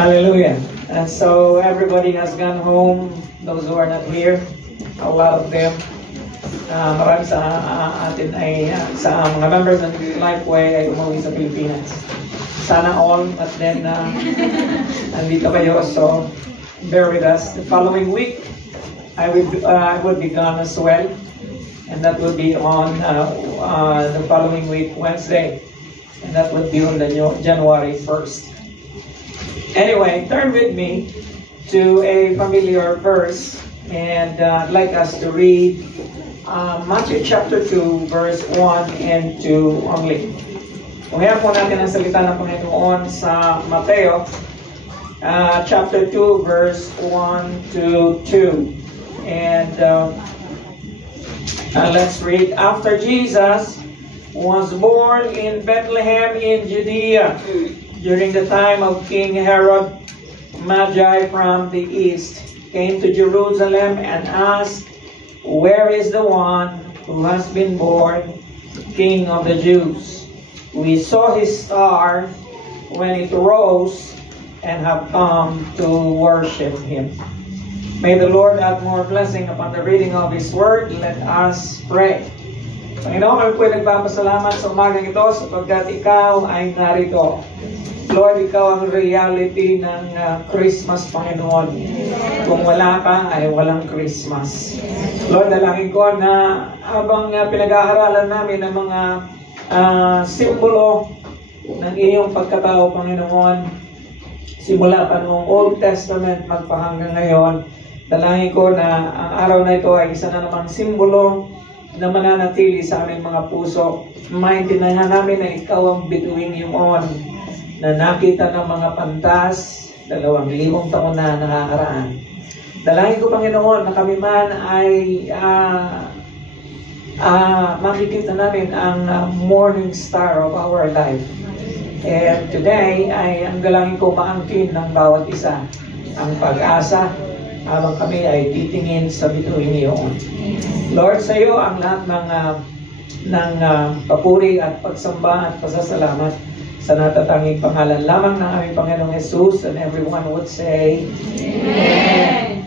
Hallelujah. And so everybody has gone home, those who are not here, a lot of them. Marami sa atin ay, sa mga members ng Lifeway ay umuwi sa Pilipinas. Sana all, but then nandito kayo, so bear with us. The following week, I would be gone as well, and that will be on the following week, Wednesday, and that would be on the January 1st. Anyway, turn with me to a familiar verse, and I'd like us to read Matthew chapter 2, verse 1 and 2 only. Kaya po natin ang salita ng Panginoon sa Mateo chapter 2, verse 1 to 2. And let's read. After Jesus was born in Bethlehem in Judea, during the time of King Herod, Magi from the east came to Jerusalem and asked, "Where is the one who has been born King of the Jews? We saw his star when it rose and have come to worship him." May the Lord add more blessing upon the reading of His Word. Let us pray. Panginoon, kami po ay nagpapasalamat sa umagang ito sapagkat Ikaw ay narito. Lord, Ikaw ang reality ng Christmas, Panginoon. Kung wala ka, ay walang Christmas. Lord, dalangin ko na habang pinag-aaralan namin ang mga simbolo ng iyong pagkatao, Panginoon, simula pa noong Old Testament magpahanggang ngayon, dalangin ko na ang araw na ito ay isa na namang simbolo na mananatili sa aming mga puso. Maintindihan namin na Ikaw ang bituing yun na nakita ng mga pantas 2,000 taon na nakakaraan. Dalangin ko, Panginoon, na kami man ay makikita namin ang morning star of our life. And today ay ang dalangin ko maangkin ng bawat isa ang pag-asa habang kami ay titingin sa bituin iyon. Lord, sa iyo ang lahat ng papuri at pagsamba at pasasalamat sa natatanging pangalan lamang ng aming Panginoong Jesus, and everyone would say, Amen.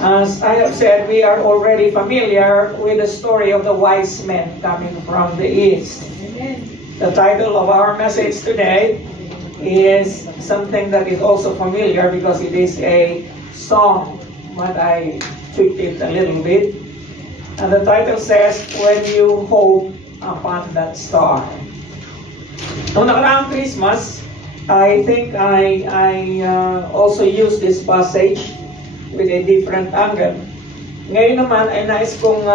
As I have said, we are already familiar with the story of the wise men coming from the east. Amen. The title of our message today is something that is also familiar because it is a song, but I tweaked it a little bit. And the title says, "When You Hope Upon That Star." Noong nakaraang Christmas, I think I also used this passage with a different angle. Ngayon naman ay nais kong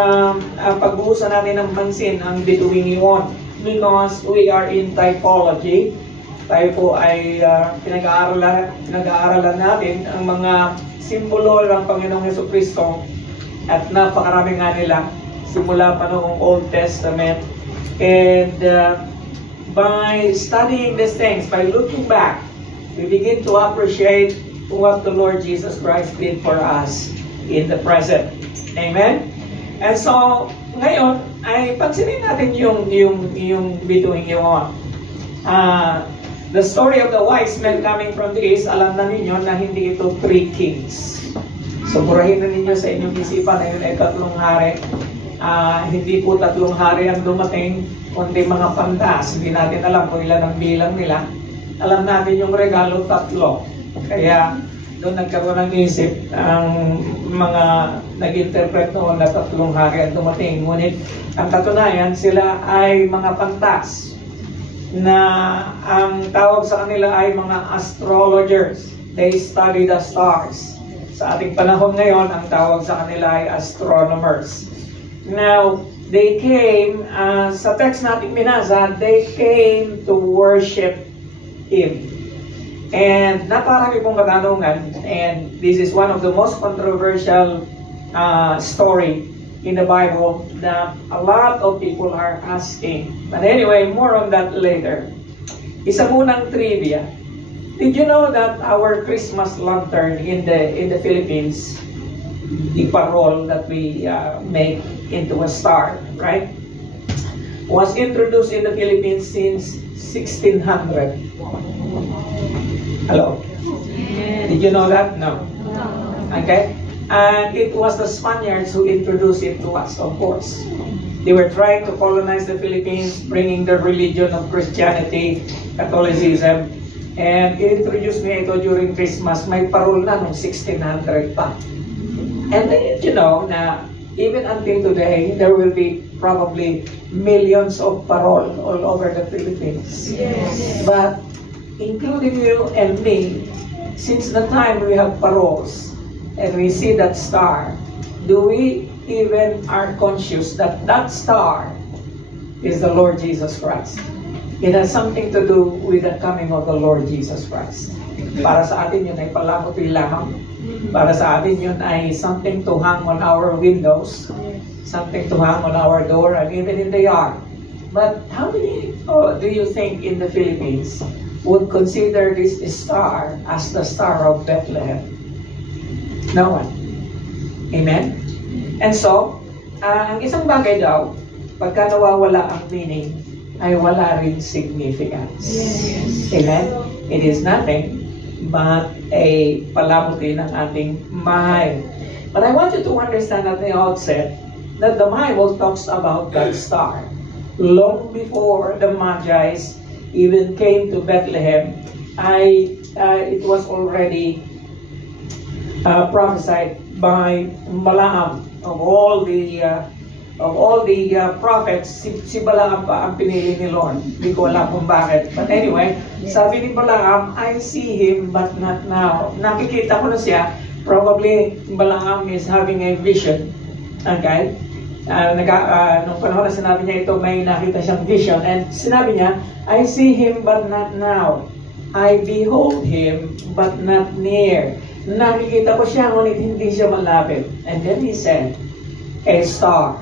pag-uusan natin ng pansin ang bituing iyon because we are in typology. Tayo po ay pinag-aaralan natin ang mga simbolo ng Panginoong Jesucristo at napakarami nga nila simula pa noong Old Testament. And by studying these things, by looking back, we begin to appreciate what the Lord Jesus Christ did for us in the present. Amen? And so, ngayon, ay pansinin natin yung bituing yun. The story of the wise men coming from the east, alam na ninyo na hindi ito 3 kings. So, burahin na ninyo sa inyong isipan na yun ay 3 hari. Hindi po 3 hari ang dumating, kundi mga pantas. Hindi natin alam kung ilan ang bilang nila. Alam natin yung regalo 3. Kaya doon nagkaroon ng isip ang mga nag-interpret noon na 3 hari ang dumating. Ngunit ang katunayan, sila ay mga pantas na ang tawag sa kanila ay mga astrologers. They study the stars. Sa ating panahon ngayon, ang tawag sa kanila ay astronomers. Now, they came, sa text natin minasa, they came to worship Him. And naparami pong katanungan, and this is one of the most controversial story in the Bible that a lot of people are asking. But anyway, more on that later. Isa munang trivia. Did you know that our Christmas lantern in the Philippines, the parol that we make into a star, right, was introduced in the Philippines since 1600. Hello? Did you know that? No. Okay? And it was the Spaniards who introduced it to us, of course. They were trying to colonize the Philippines, bringing the religion of Christianity, Catholicism, and introduced me ito during Christmas. May parol na noong 1600 pa. And then, you know, na even until today, there will be probably millions of parol all over the Philippines. Yes. But, including you and me, since the time we have paroles, and we see that star, do we even are conscious that that star is the Lord Jesus Christ? It has something to do with the coming of the Lord Jesus Christ. Para sa atin yun ay palamuti lamang. Para sa atin yun ay something to hang on our windows, something to hang on our door, and even in the yard. But how many do you think in the Philippines would consider this star as the star of Bethlehem? No one. Amen? And so, ang isang bagay daw, pagka nawawala ang meaning, ay wala rin significance. Yes. Amen? It is nothing but a palamuti ng ating mind. But I want you to understand at the outset that the Bible talks about that star. Long before the Magi even came to Bethlehem, it was already prophesied by Balaam. Of all the prophets, si Balaam pa ang pinili ni Lord. Hindi ko alam kung bakit. But anyway, sabi ni Balaam, I see him but not now. Nakikita ko na siya. Probably Balaam is having a vision. Okay? Nung panahon na sinabi niya ito, may nakita siyang vision. And sinabi niya, I see him but not now. I behold him but not near. Nakikita ko siya, ngunit hindi siya malapit. And then he said, a star.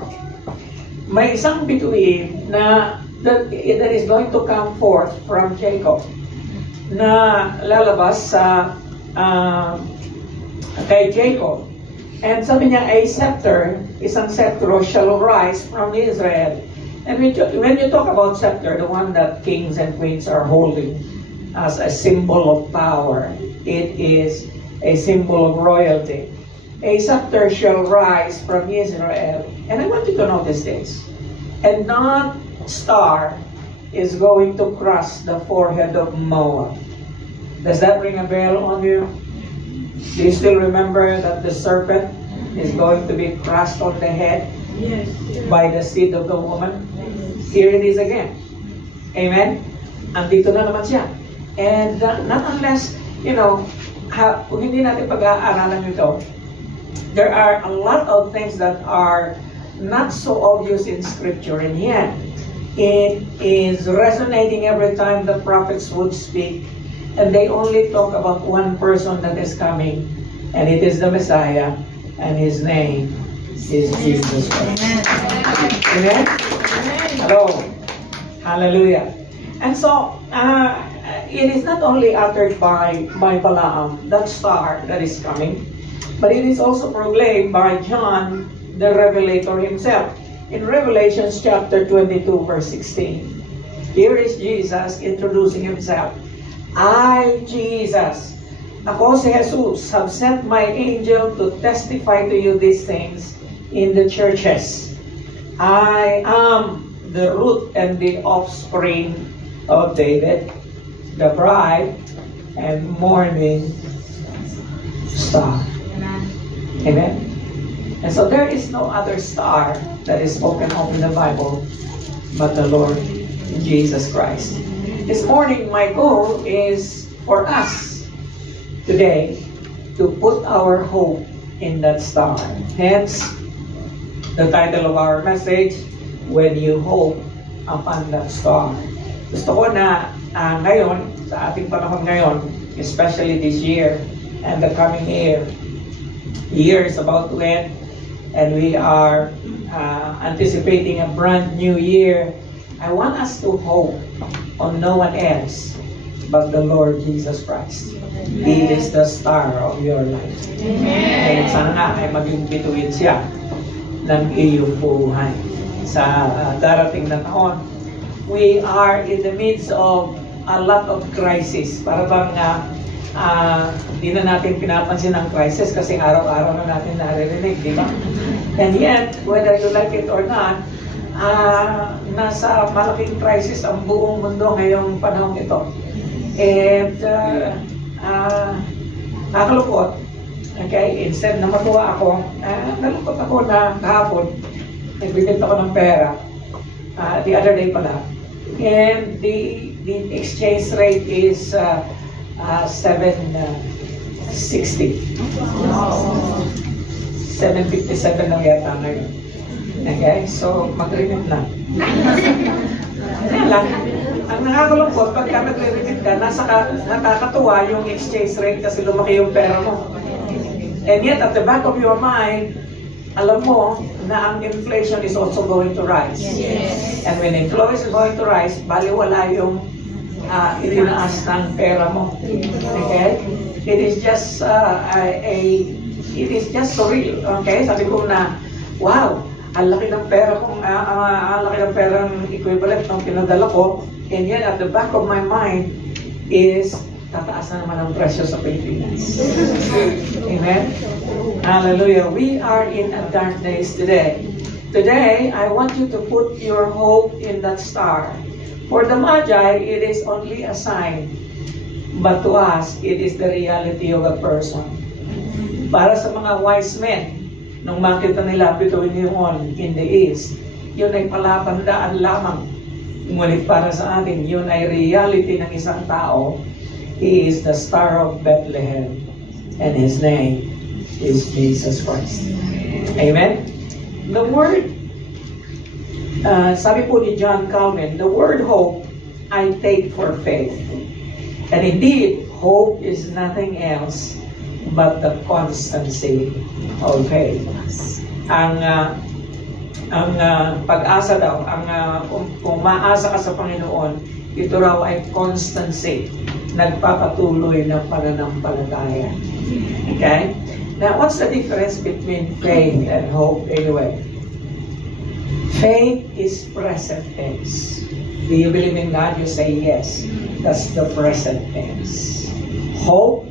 May isang bituin na that is going to come forth from Jacob na lalabas sa kay Jacob. And sabi niya, a scepter, isang scepter shall rise from Israel. And when you talk about scepter, the one that kings and queens are holding as a symbol of power, it is a symbol of royalty. A scepter shall rise from Israel. And I want you to notice this. And not star is going to crush the forehead of Moab. Does that ring a bell on you? Do you still remember that the serpent is going to be crushed on the head by the seed of the woman? Here it is again. Amen? Andito na naman siya. And not unless, you know, kung hindi natin pag-aaralan ito, there are a lot of things that are not so obvious in Scripture, and yet it is resonating every time the prophets would speak, and they only talk about one person that is coming, and it is the Messiah, and his name is Jesus Christ. Amen? Hello. Hallelujah. And so, it is not only uttered by Balaam, that star that is coming, but it is also proclaimed by John the Revelator himself. In Revelation chapter 22 verse 16, here is Jesus introducing himself. I, Jesus, ako si Jesus, have sent my angel to testify to you these things in the churches. I am the root and the offspring of David, the bride and morning star. Amen. And so there is no other star that is spoken of in the Bible but the Lord Jesus Christ. This morning, my goal is for us today to put our hope in that star. Hence, the title of our message, When You Hope Upon That Star. Gusto ko na ngayon, sa ating panahon ngayon, especially this year and the coming year is about to end, and we are anticipating a brand new year. I want us to hope on no one else but the Lord Jesus Christ. He is the star of your life. Amen. Sana nga ay maging bituin siya ng iyong buhay sa darating na taon. We are in the midst of a lot of crisis. Para bang Di na natin pinapansin ang crisis kasi araw-araw na natin naririnig, di ba? And yet, whether you like it or not, nasa malaking crisis ang buong mundo ngayong panahon ito. And nakakalungkot. Okay, instead na matuwa ako, nalungkot ako na kahapon, nagbibit ako ng pera, the other day pala, and the exchange rate is 760. 757 lang yata ngayon. Okay, so mag-remit lang. Kaya lang, ang nakakalungkot, pagka nag-remit ka, nakakatuwa yung exchange rate kasi lumaki yung pera mo. And yet, at the back of your mind, alam mo na ang inflation is also going to rise. Yes. And when inflation is going to rise, baliwala yung itinaas ng pera mo. Okay? It is just it is just surreal. Okay? Sabi ko na, wow, ang laki ng pera kong, ang laki ng perang equivalent ng pinadala ko. And yet, at the back of my mind is tataas na naman ang presyo sa Pilipinas. Amen? Hallelujah. We are in a dark days today. Today, I want you to put your hope in that star. For the Magi, it is only a sign. But to us, it is the reality of a person. Para sa mga wise men, nung makita nila bituin yun in the east, yun ay palatandaan lamang. Ngunit para sa atin, yun ay reality ng isang tao. He is the star of Bethlehem, and His name is Jesus Christ. Amen? The word, sabi po ni John Calvin, the word hope I take for faith. And indeed, hope is nothing else but the constancy of faith. Ang pag-asa daw, kung maasa ka sa Panginoon, ito raw ay constancy, nagpapatuloy ng pananampalataya. Okay? Now, what's the difference between faith and hope anyway? Faith is present tense. Do you believe in God? You say yes. That's the present tense. Hope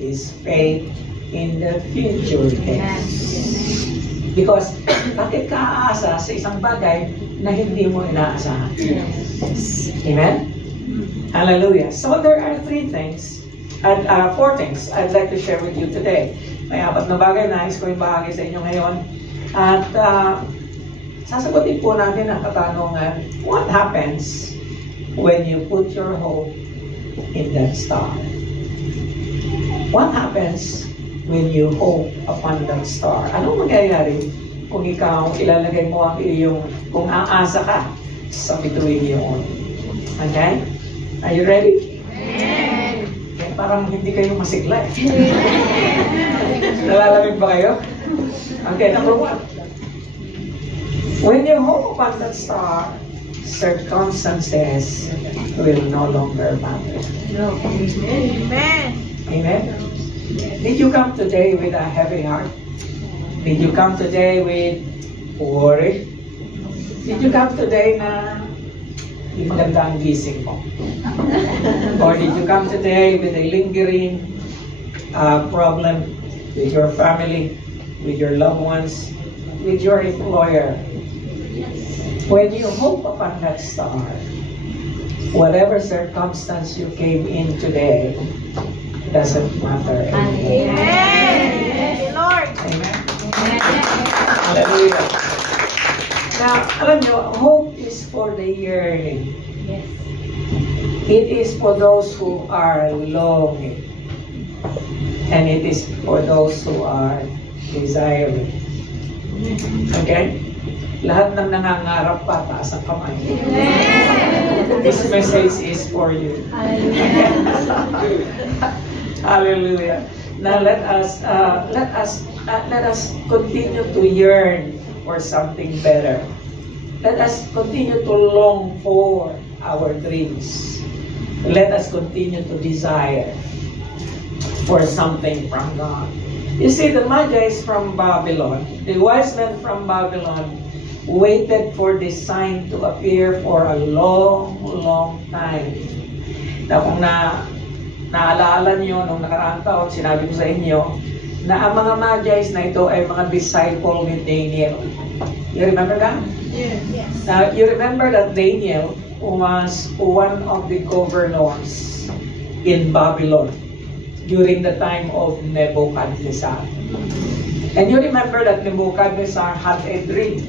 is faith in the future tense. Because bakit ka aasa sa isang bagay na hindi mo inaasahan? Amen? Hallelujah. So there are four things I'd like to share with you today. May 4 na bagay na nais ko yung bahagi sa inyo ngayon. At sasagutin po natin ang katanungan, what happens when you put your hope in that star? What happens when you hope upon that star? Anong mangyayari kung ikaw ilalagay mo ang iyong, kung aasa ka sa bituin yun? Okay? Are you ready? Okay, parang hindi kayo masigla. Nalalamig ba kayo? Okay, number 1. When you hope upon that star, circumstances will no longer matter. Amen. Amen. Did you come today with a heavy heart? Did you come today with worry? Did you come today na hindi maganda ang gising mo? Or did you come today with a lingering problem with your family, with your loved ones, with your employer? When you hope upon that star, whatever circumstance you came in today, doesn't matter anymore. Amen. Lord. Amen. Hallelujah. Now, alam nyo, hope is for the yearning. Yes. It is for those who are longing. And it is for those who are desiring. Okay? Lahat ng nangangarap pa, taas ang kamay. This message is for you. Hallelujah. Now let us continue to yearn for something better. Let us continue to long for our dreams. Let us continue to desire for something from God. You see, the Magi from Babylon, the wise men from Babylon, waited for this sign to appear for a long, long time. Na kung Naalaala niyo nung nakaraang taon, sinabi ko sa inyo, na ang mga Magi's na ito ay mga disciple ni Daniel. You remember that? Yes. Now, you remember that Daniel was one of the governors in Babylon during the time of Nebuchadnezzar. And you remember that Nebuchadnezzar had a dream.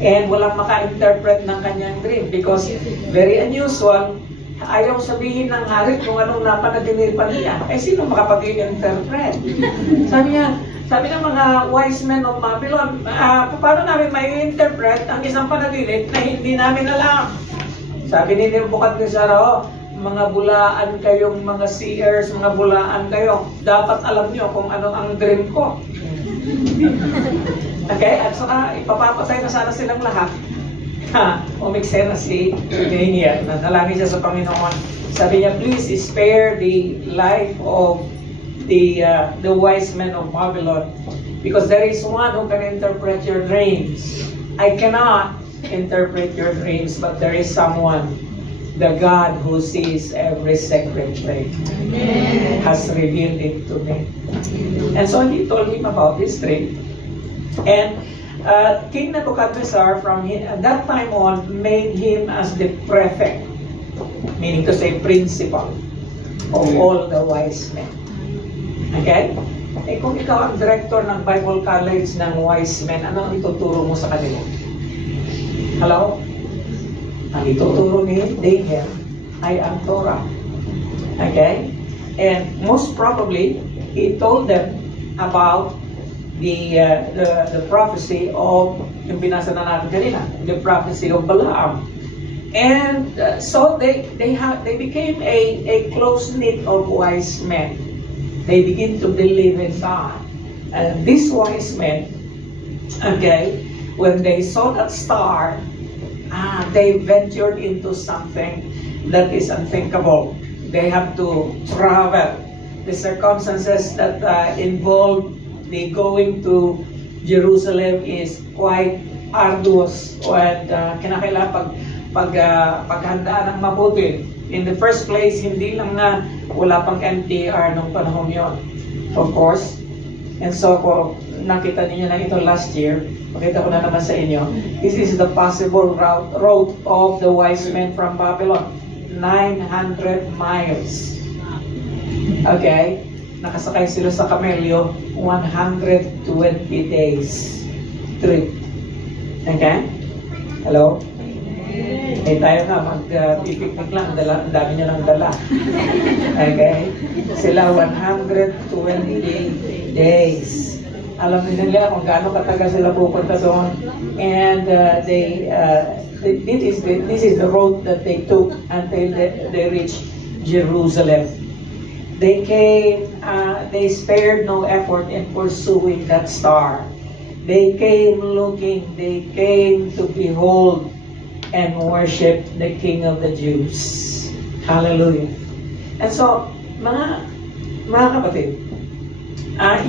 And walang maka-interpret ng kanyang dream because very unusual. Ayaw sabihin ng hari kung anong napanaginipan niya. Eh, sino makapag-interpret? Sabi ng mga wise men of Babylon, paano namin may interpret ang isang panaginip na hindi namin alam? Sabi ni Nebuchadnezzar, mga bulaan kayong mga seers, mga bulaan kayo. Dapat alam nyo kung ano ang dream ko. Okay? At saka ipapapatay na sana silang lahat. Umikse na si Daniel. Nanalangin siya sa Panginoon. Sabi niya, please spare the life of the wise men of Babylon because there is one who can interpret your dreams. I cannot interpret your dreams, but there is someone, the God who sees every secret thing, has revealed it to me. And so he told him about his dream. And King Nebuchadnezzar from that time on made him as the prefect, meaning to say principal of all the wise men. Okay? Eh kung ikaw ang director ng Bible College ng wise men, ano ang ituturo mo sa kanila? Hello? Ang ituturo ni Daniel ay ang Torah. Okay? And most probably, he told them about the prophecy of, yung binasa na natin kanina, the prophecy of Balaam. And so they became a close-knit of wise men. They begin to believe in God. And these wise men, okay, when they saw that star, they ventured into something that is unthinkable. They have to travel. The circumstances that involve the going to Jerusalem is quite arduous and kinakailangan paghandaan ng mabuti. In the first place, hindi lang na wala pang MTR nung panahon yon, of course. And so, kung nakita niyo na ito last year, pakita ko na naman sa inyo, this is the possible route of the wise men from Babylon. 900 miles. Okay? Nakasakay sila sa kamelyo, 120 days trip. Okay? Hello? Eh tayo nga, mag-picnic lang, ang dami nyo ng dala. Okay? Sila 120 days. Alam nila kung gaano katagal sila pupunta doon. And this is the road that they took until they reached Jerusalem. They came, they spared no effort in pursuing that star. They came looking, they came to behold and worship the King of the Jews. Hallelujah. And so, mga kapatid,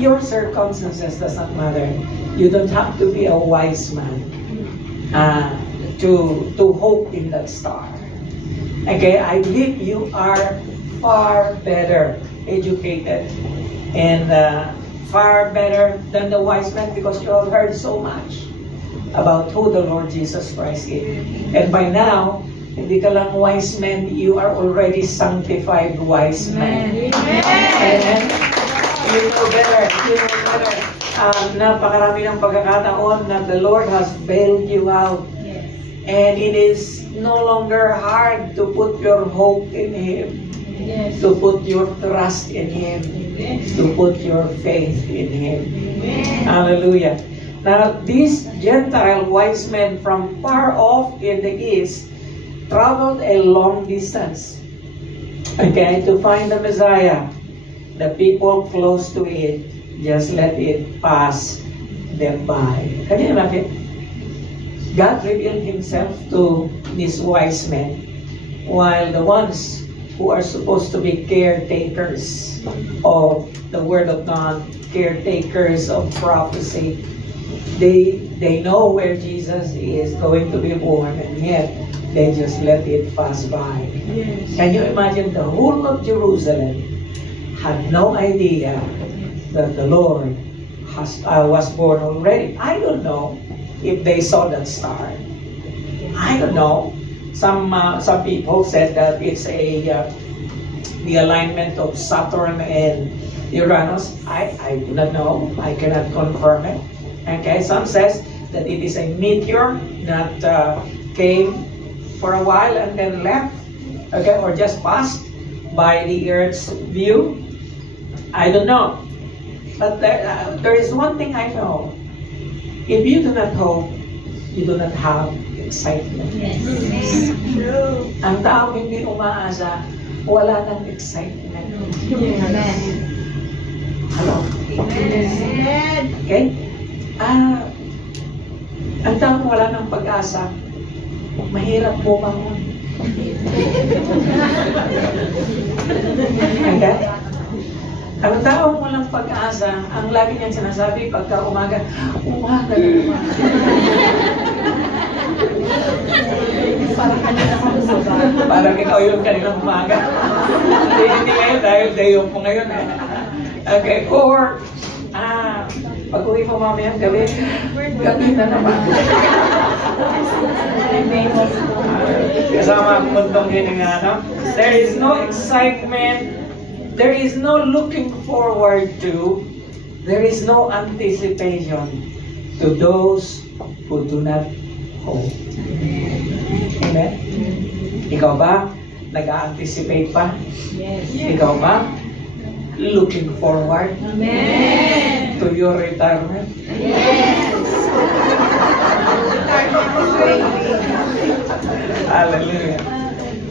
your circumstances does not matter. You don't have to be a wise man to hope in that star. Okay, I believe you are far better educated and far better than the wise men because you have heard so much about who the Lord Jesus Christ is. And by now, hindi ka lang wise men, you are already sanctified wise men. And you know better. Napakarami ng pagkakataon na the Lord has bailed you out. And it is no longer hard to put your hope in Him. To put your trust in Him, to put your faith in Him. Hallelujah. Now, these Gentile wise men from far off in the east traveled a long distance, okay, to find the Messiah. The people close to it just let it pass them by. Can you imagine? God revealed Himself to these wise men, while the ones who are supposed to be caretakers of the Word of God, caretakers of prophecy, They know where Jesus is going to be born, and yet they just let it pass by. Yes. Can you imagine the whole of Jerusalem had no idea that the Lord was born already? I don't know if they saw that star. I don't know. Some people said that it's the alignment of Saturn and Uranus. I do not know. I cannot confirm it. Okay, some says that it is a meteor that came for a while and then left, okay, or just passed by the Earth's view. I don't know. But there is one thing I know. If you do not hope, you do not have excitement. Yes. True. Ang taong hindi umaasa, wala nang excitement. Amen. Hello? Amen. Okay? Ang taong wala nang pag-asa, mahirap bumangon. Okay? Ang taong walang pag-asa, ang lagi niyang sinasabi pagka umaga, umaga na umaga. Parang ikaw yung kanilang umaga. Hindi ngayon dahil dayo mo ngayon. Okay, or pag-uwi mo mamayang gabi, gabi na naman. Kasama ang mundong yun nga, no? There is no excitement. There is no looking forward to. There is no anticipation to those who do not hope. Amen? Ikaw ba? Nag-anticipate pa? Yes. Ikaw ba? Looking forward Amen. to your retirement? Yes. Hallelujah.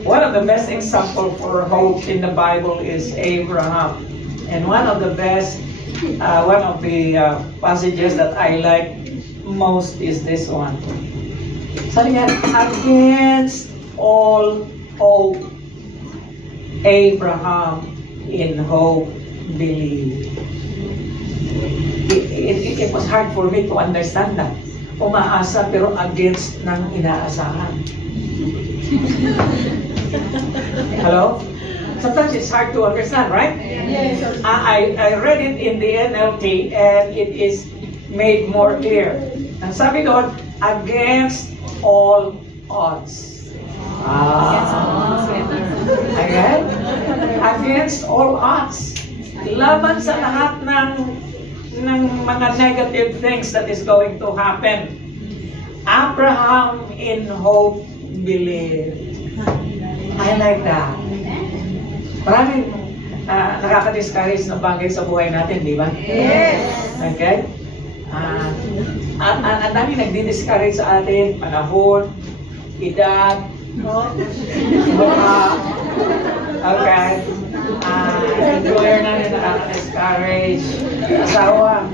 One of the best examples for hope in the Bible is Abraham. And one of the passages that I like most is this one. Sabi nga, against all hope, Abraham in hope believed. It was hard for me to understand that. Umaasa pero against ng inaasahan. Hello? Sometimes it's hard to understand, right? Yes. I read it in the NLT and it is made more clear. Ang sabi doon, against all odds. Again? Against all odds. Laban sa lahat ng mga negative things that is going to happen. Abraham in hope believed. I like that. Maraming nakaka-discourage na bagay sa buhay natin, di ba? Yes. Okay? Ang dami nagdi-discourage sa atin, panahon, edad, okay, employer natin nakaka-discourage, asawa,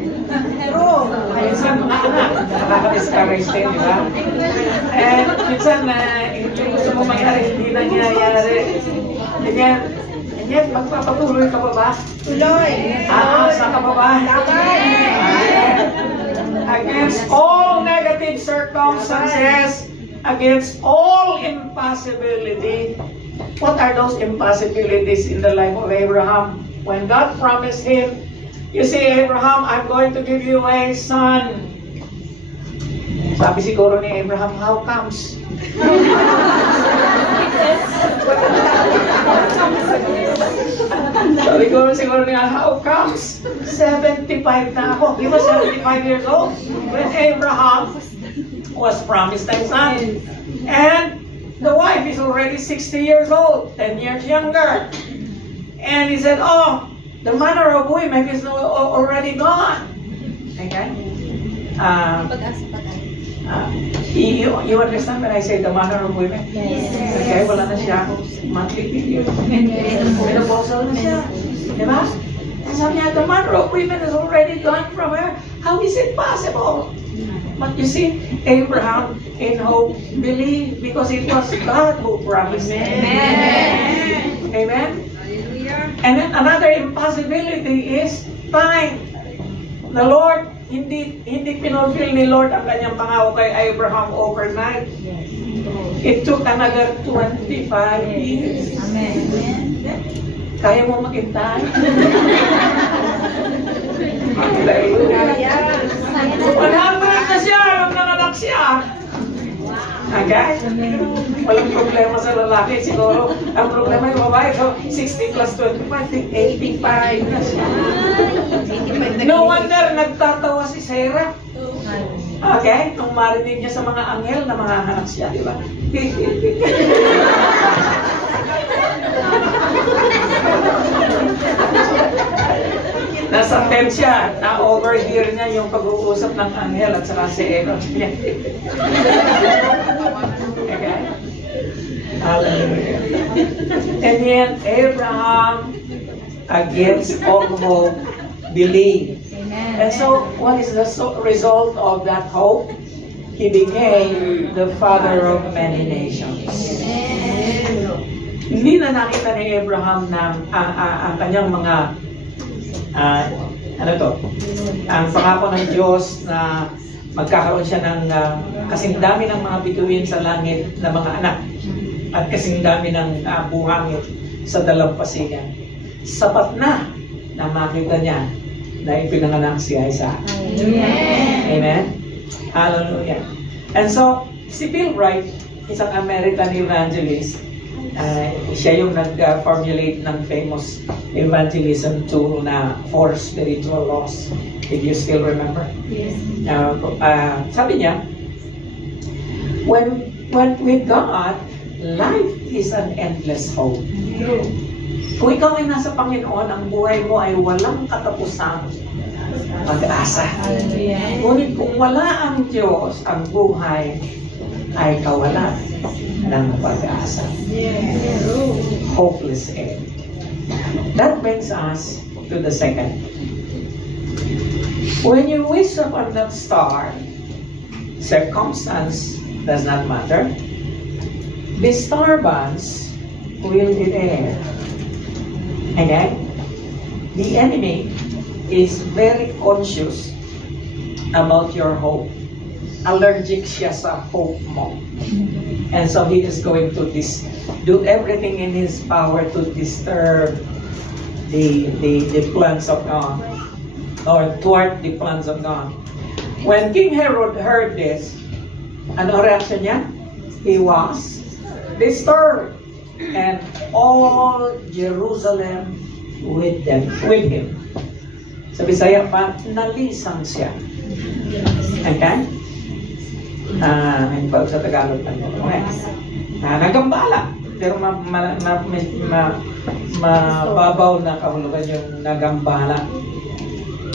minsan mga anak, nakaka-discourage din, di ba? And minsan, yung gusto mo mangyari, hindi nangyayari. And yet, magpapatuloy ka pa ba? Tuloy. Aasa ka pa ba? Against all negative circumstances, against all impossibility. What are those impossibilities in the life of Abraham? When God promised him, you see, Abraham, I'm going to give you a son. Sabi siguro ni Abraham, how comes? Sabi ko siguro niya, how comes? 75 na ako. He was 75 years old when Abraham was promised a son. And the wife is already 60 years old, 10 years younger. And he said, oh, the manner of women is already gone. Okay? You understand when I say the manner of women? Yes. Okay, wala na siya monthly period. Menopausal na siya. Diba? And sabi niya, the manner of women is already gone from her. How is it possible? But you see, Abraham in hope believed because it was God who promised. Amen. Amen? And then another impossibility is time. The Lord, hindi pinulfill ni Lord ang kanyang pangako kay Abraham overnight. It took another 25 years. Amen. Kaya mo maghintay? Hallelujah. 100 na siya, nung nanganak siya. Okay? Walang problema sa lalaki. Siguro, ang problema yung babae. So, 60 plus 25, 85 na siya. No wonder nagtatawa si Sarah. Okay? Nung marinig niya sa mga anghel na mga anak siya, di ba? Nasa tent siya, na-overhear niya yung pag-uusap ng anghel at saka si Aaron niya. Okay? Hallelujah. And yet, Abraham, against all hope, believed. And so, what is the result of that hope? He became the father of many nations. Hindi na nakita ni Abraham na ang kanyang mga ang pangako ng Diyos na magkakaroon siya ng kasing dami ng mga bituin sa langit na mga anak at kasing dami ng buhangin sa dalampasigan. Sapat na makita niya na ipinanganak si Isaac. Amen? Hallelujah. And so, si Bill Wright, isang American evangelist, siya yung nag-formulate ng famous evangelism tool na 4 spiritual laws. If you still remember. Yes. Sabi niya, when with God, life is an endless hope. Kung ikaw ay nasa Panginoon, ang buhay mo ay walang katapusang pag-asa. Ngunit kung wala ang Diyos, ang buhay ay kawalan ng pag-asa. Hopeless end. That brings us to the second. When you wish upon that star, circumstance does not matter. The star bands will be there. Okay? The enemy is very conscious about your hope. Allergic siya sa hope mo. And so he is going to do everything in his power to disturb the plans of God, or thwart the plans of God. When King Herod heard this, ano reaction niya? He was disturbed, and all Jerusalem with him. Sa Bisaya pa, nalisang siya. Okay? May sa Tagalog lang. Okay. Nagambala. Pero mababaw na kahulugan yung nagambala.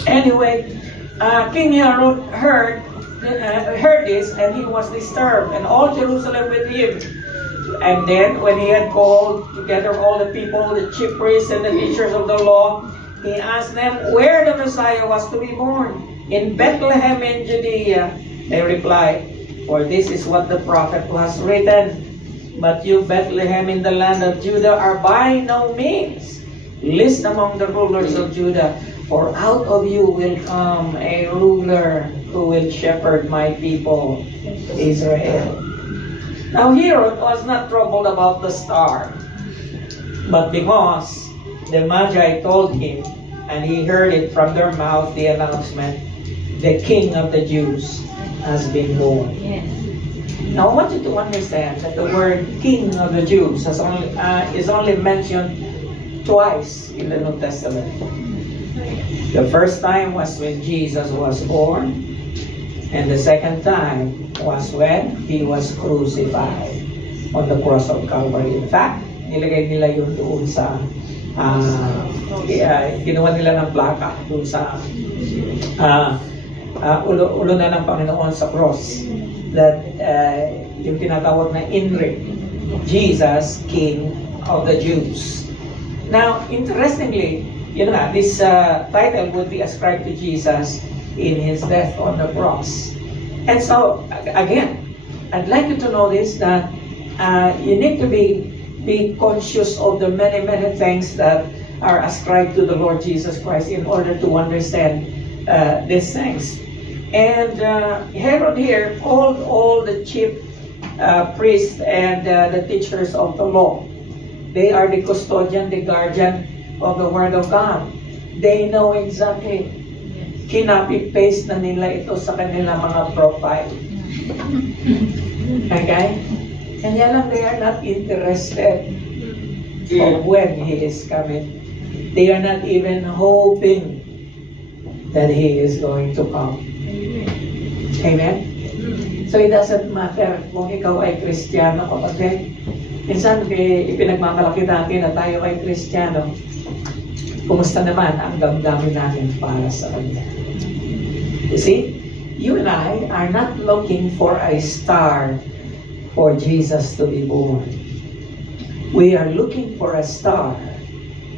Anyway, King Herod heard this, and he was disturbed, and all Jerusalem with him. And then, when he had called together all the people, the chief priests and the teachers of the law, he asked them where the Messiah was to be born. In Bethlehem in Judea, they replied, for this is what the prophet was written. But you, Bethlehem, in the land of Judah, are by no means least among the rulers of Judah. For out of you will come a ruler who will shepherd my people, Israel. Now Herod was not troubled about the star, but because the Magi told him, and he heard it from their mouth, the announcement, the King of the Jews has been born. Yes. Now I want you to understand that the word King of the Jews is only mentioned twice in the New Testament. The first time was when Jesus was born, and the second time was when he was crucified on the cross of Calvary. In fact, nilagay nila yun doon sa ginawa nila ng plaka doon sa ulo na ng Panginoon sa cross, that yung tinatawag na INRI, Jesus, King of the Jews. Now, interestingly, this title would be ascribed to Jesus in his death on the cross. And so, again, I'd like you to know this, that you need to be conscious of the many, many things that are ascribed to the Lord Jesus Christ in order to understand these things. And Herod here called all the chief priests and the teachers of the law. They are the custodian, the guardian of the Word of God. They know exactly. Kinapit-paste na nila ito sa kanilang mga profile. Okay? Kanya lang, they are not interested of when He is coming. They are not even hoping that He is going to come. Amen? So it doesn't matter kung ikaw ay Kristiyano, kapatid. Minsan, ipinagmamalaki natin na tayo ay Kristiyano. Kumusta naman ang damdamin natin para sa Kanya? You see, you and I are not looking for a star for Jesus to be born. We are looking for a star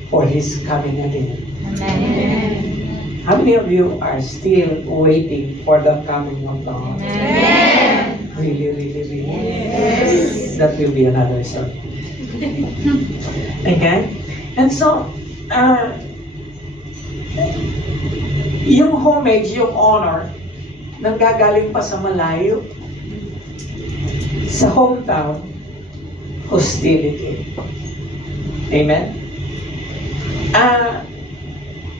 for His coming again. Amen. How many of you are still waiting for the coming of God? Amen. Really, really, really? Yes. That will be another sermon. Okay? And so, yung homage, yung honor, nanggagaling pa sa malayo, sa hometown, hostility. Amen?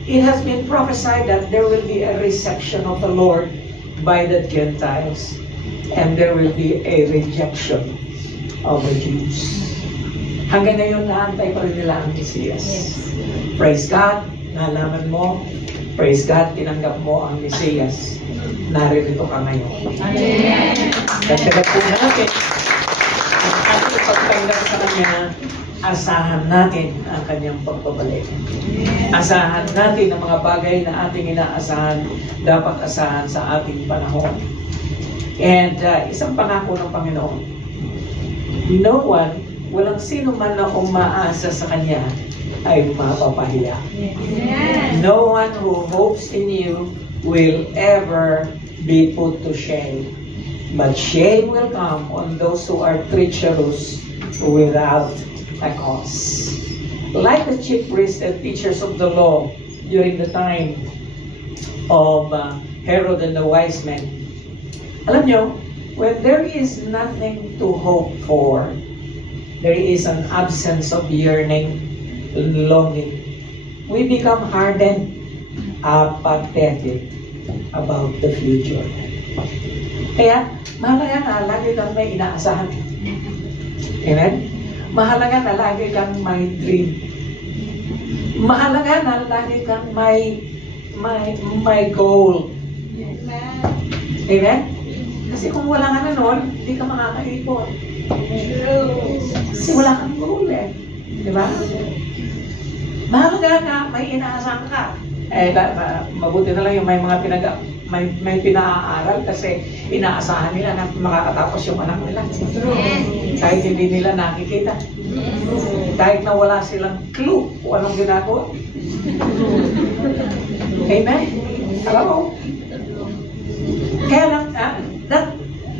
It has been prophesied that there will be a reception of the Lord by the Gentiles, and there will be a rejection of the Jews. Hanggang ngayon, naantay pa rin nila ang Mesiyas. Yes. Praise God, nalaman mo. Praise God, tinanggap mo ang Mesiyas. Naririto ka ngayon. Amen. Dagdagan po natin ang ating pagtanggap sa Kanya, asahan natin ang Kanyang pagbabalik. Asahan natin ang mga bagay na ating inaasahan, dapat asahan sa ating panahon. And isang pangako ng Panginoon, no one, walang sino man na umaasa sa Kanya ay mapapahiya. Amen. No one who hopes in you will ever be put to shame. But shame will come on those who are treacherous without a cause. Like the chief priests and teachers of the law during the time of Herod and the wise men. Alam nyo, when there is nothing to hope for, there is an absence of yearning, longing. We become hardened, apathetic about the future. Kaya, mahalaga na lagi kang may inaasahan. Amen? Mahalaga na lagi kang may dream. Mahalaga na lagi kang may goal. Amen? Kasi kung wala ka na nun, hindi ka makakaipon. Kasi wala kang goal eh. Di ba? Mahalaga na may inaasahan ka. Mabuti na lang yung may mga may pinaaral kasi inaasahan nila na makakatapos yung anak nila. Kahit hindi nila nakikita. Kahit na wala silang clue kung anong ginagawa. Amen? Hello? Kaya lang,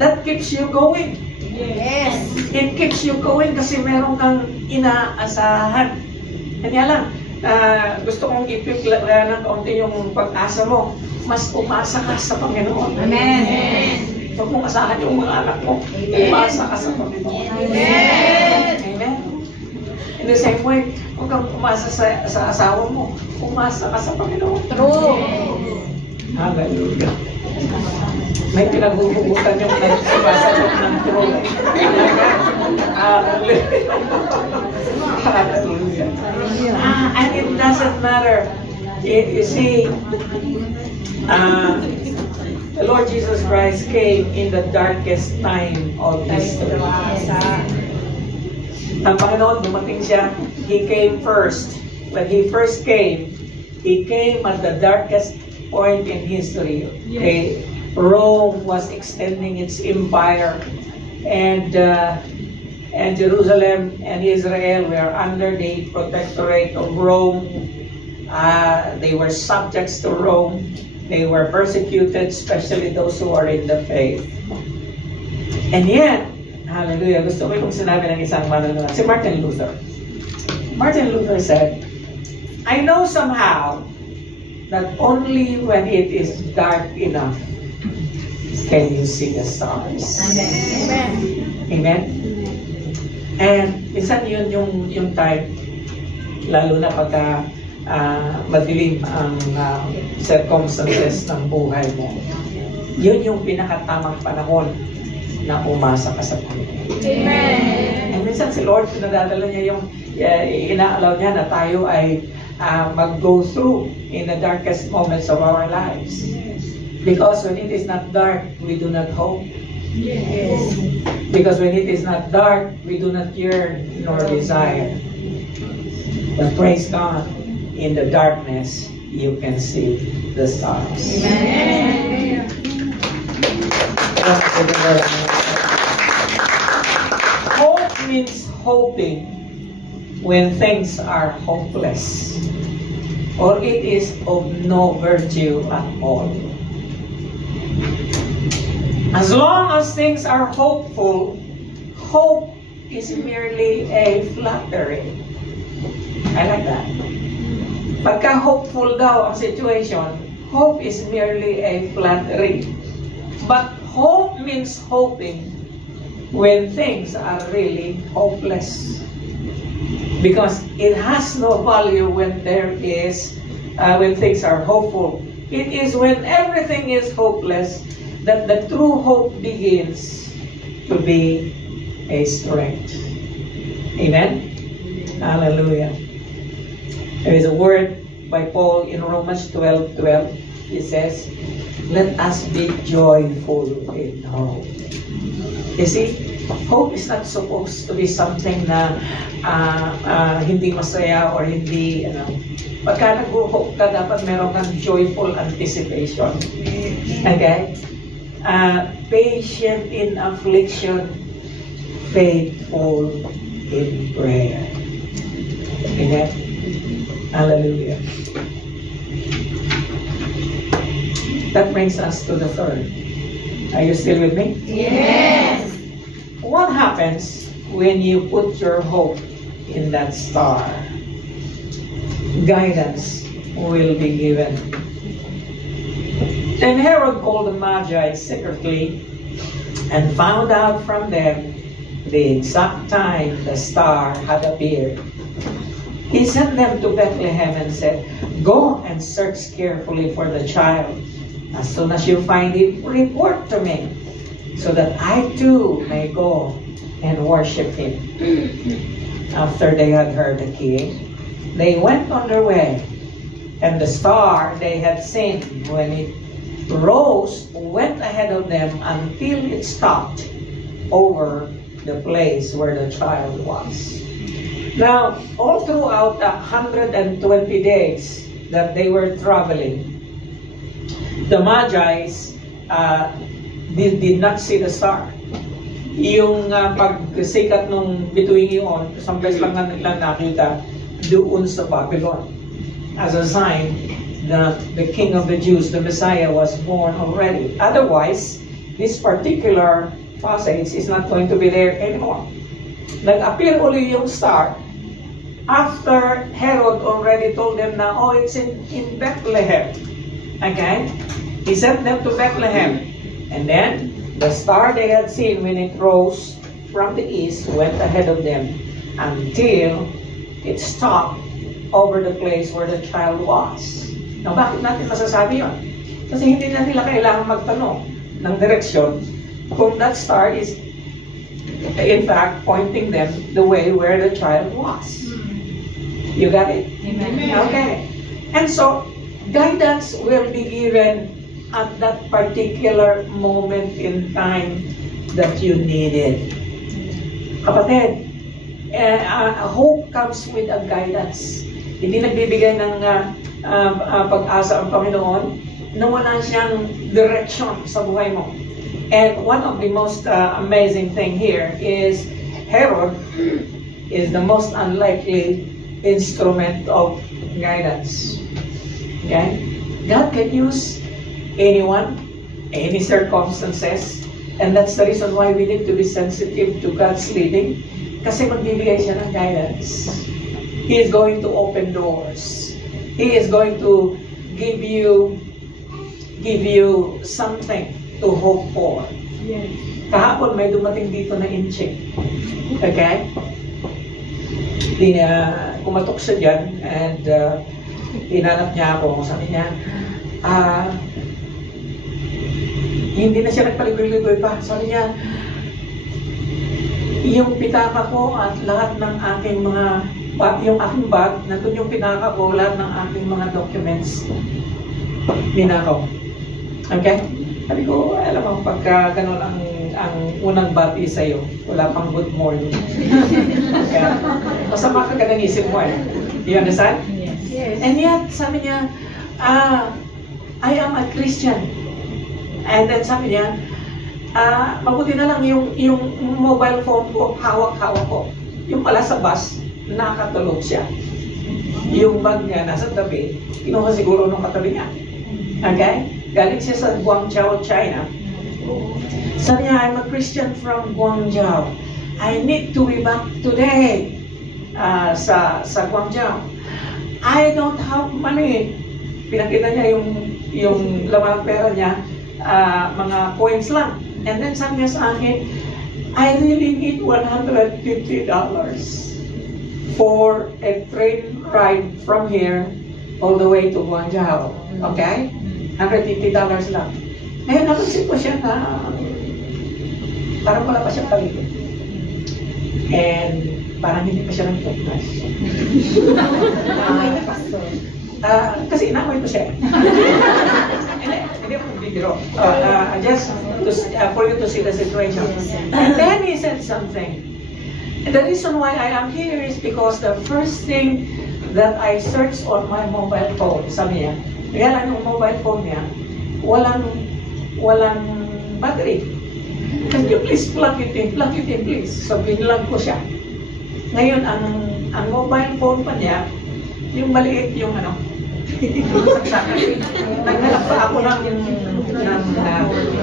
that keeps you going. Yes. It keeps you going kasi meron kang inaasahan. Kanya lang, gusto kong ipipla ng kaunti yung pag-asa mo. Mas umasa ka sa Panginoon. Amen. Huwag mong asahan yung mga anak mo. Umasa ka sa Panginoon. Amen. Amen. In the same way, huwag kang umasa sa asawa mo. Umasa ka sa Panginoon. True. Hallelujah. May pinaghuhugutan yung nagsasagot ng true. Hallelujah. And it doesn't matter. You see, the Lord Jesus Christ came in the darkest time of history. Ang Panginoon, dumating siya, He came first. When He first came, He came at the darkest point in history. Okay? Rome was extending its empire, and Jerusalem and Israel were under the protectorate of Rome. They were subjects to Rome. They were persecuted, especially those who are in the faith. And yet, hallelujah, gusto ko yung sinabi ng isang manunod, si Martin Luther. Martin Luther said, I know somehow that only when it is dark enough can you see the stars. Amen. Amen? And minsan yun yung time, lalo na pagka madilim ang circumstances ng buhay mo. Yun yung pinakatamang panahon na umasa ka sa Panginoon. Amen. And minsan si Lord, nadadala niya yung inaalaw niya na tayo ay mag-go through in the darkest moments of our lives. Because when it is not dark, we do not hope. Yes. Because when it is not dark, we do not yearn nor desire. But praise God, in the darkness, you can see the stars. Amen. Hope means hoping when things are hopeless, or it is of no virtue at all. As long as things are hopeful, hope is merely a flattery. I like that. Pagka hopeful daw ang situation, hope is merely a flattery. But hope means hoping when things are really hopeless. Because it has no value when when things are hopeful. It is when everything is hopeless that the true hope begins to be a strength. Amen? Hallelujah. There is a word by Paul in Romans 12:12. He says, let us be joyful in hope. You see, hope is not supposed to be something na hindi masaya or hindi, pagka nag-hope ka, dapat meron kang joyful anticipation. Okay? Patient in affliction, faithful in prayer. Amen? Hallelujah. That brings us to the third. Are you still with me? Yes. What happens when you put your hope in that star? Guidance will be given. Then Herod called the Magi secretly and found out from them the exact time the star had appeared. He sent them to Bethlehem and said, go and search carefully for the child. As soon as you find it, report to me, so that I too may go and worship him. After they had heard the king, they went on their way, and the star they had seen when it rose went ahead of them until it stopped over the place where the child was. Now, all throughout the 120 days that they were traveling, the Magi's did not see the star. Yung pagsikat nung bituin yun, isang beses lang nilang nakita doon sa Babylon as a sign that the King of the Jews, the Messiah, was born already. Otherwise, this particular passage is not going to be there anymore. Nag-appear uli yung star after Herod already told them na, oh, it's in Bethlehem. Okay? He sent them to Bethlehem. And then, the star they had seen when it rose from the east went ahead of them until it stopped over the place where the child was. Now, bakit natin masasabi yun? Kasi hindi na nila kailangan magtanong ng direksyon kung that star is, in fact, pointing them the way where the child was. You got it? Amen. Okay. And so, guidance will be given at that particular moment in time that you need it. Kapatid, hope comes with a guidance. Hindi nagbibigay ng pag-asa ang Panginoon na wala siyang direction sa buhay mo. And one of the most amazing thing here is Herod is the most unlikely instrument of guidance. Okay? God can use anyone, any circumstances, and that's the reason why we need to be sensitive to God's leading, kasi magbibigay siya ng guidance. He is going to open doors. He is going to give you something to hope for. Yes. Kahapon may dumating dito na incheck. Okay? Kumatok siya dyan and hinanap niya ako. Sabi niya, hindi na siya nagpaligoy-ligoy pa. Sabi niya, yung pitaka ko at lahat ng aking yung aking bag, nandun yung pitaka ko, lahat ng aking mga documents, ninakaw. Okay? Sabi ko, alam mo, pagka ganun ang unang bati sa'yo, wala pang good morning. Okay? Masama ka ng isip mo eh. You understand? Yes. And yet, sabi niya, I am a Christian. And then sabi niya, mabuti na lang yung mobile phone ko, hawak-hawak ko. Yung pala sa bus, nakatulog siya. Yung bag niya nasa tabi, kinuha siguro nung katabi niya. Okay? Galing siya sa Guangzhou, China. Sabi niya, I'm a Christian from Guangzhou. I need to be back today sa Guangzhou. I don't have money. Pinakita niya yung laman ng pera niya, mga coins lang. And then sabi niya sa akin, I really need $150 for a train ride from here all the way to Guangzhou. Okay? $150 lang. Ngayon, napansin ko siya na parang wala pa siyang paligid. And parang hindi pa siya nag-toothbrush. Kasi inamay ko siya. Hindi ako bibiro. Just for you to see the situation. And then he said something. And the reason why I am here is because the first thing that I searched on my mobile phone, sabi niya, kaya yung mobile phone niya, walang battery. Can you please plug it in, please? So, pinlug ko siya. Ngayon, ang mobile phone pa niya, yung maliit yung naghanap pa ako ng